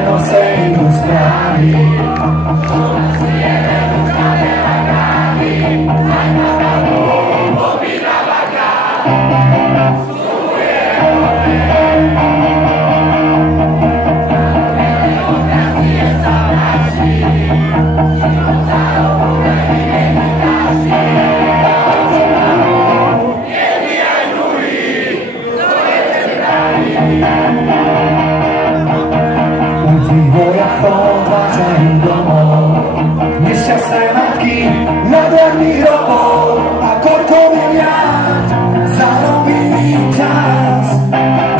prenosení mu správy. Odvážajú domov nešťastné matky nádherných robov a koľko miliárd zarobili čas,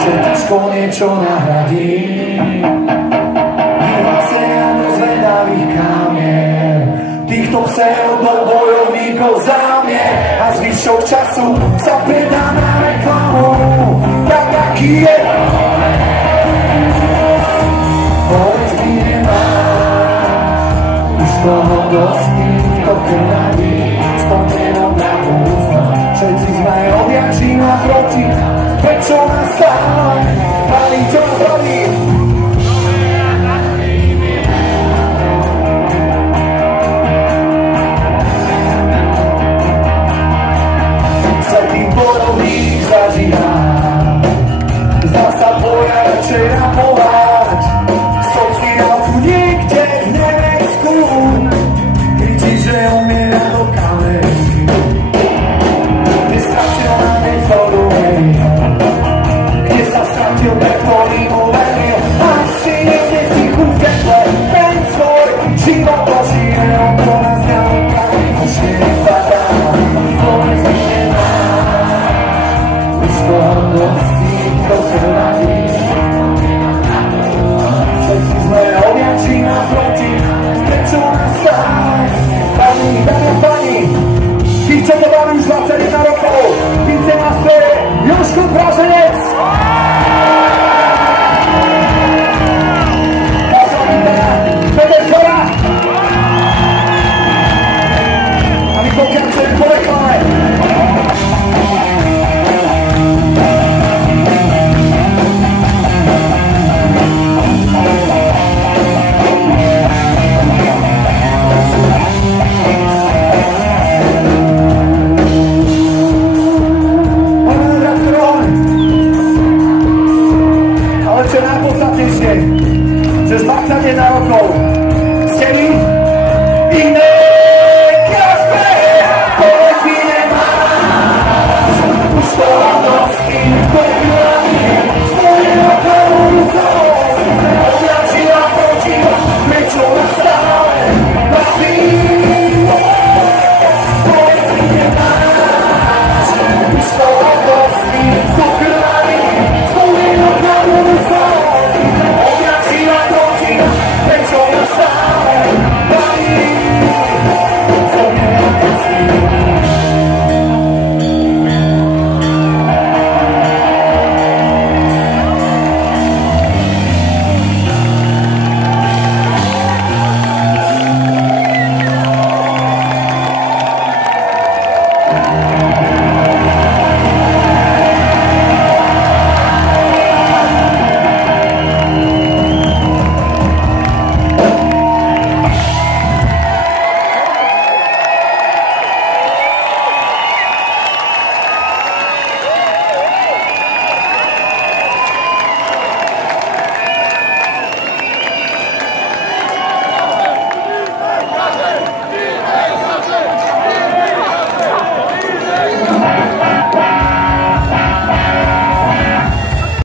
že ťažko niečo nahradí. Vyhlásenia do zvedavých kamier, týchto pseudobojovníkov zámier a zvyšok času sa predá na reklamu. Tak aký je toho dosť, to krvaví, spomenom na úzno. Všetci sme odjačí na proti, prečo nás stále palí, čo nás robí? Svetý bojovník zažíha, zdá sa boja radšej napovať, sociálku niekde v Nemecku, kričí, že umiera do kamery. Nestratil na nezorovej, kde sa stratil, pre ktorým uveril, asi niekde v tichu v teple, ten svoj život dožije, on to nás ďaleka, už nevypadá, vôbec mi nemáš, už toho dosť, to sa radí. Všetci sme odjačí na proti, prečo nás stále? Pani, dámy a páni, tí, čo to máme už 21 rokov, více nás to je Jožko Praženec! Peter Zora! A my pokračujeme po reklame. Že z 21 rokov ste vy iné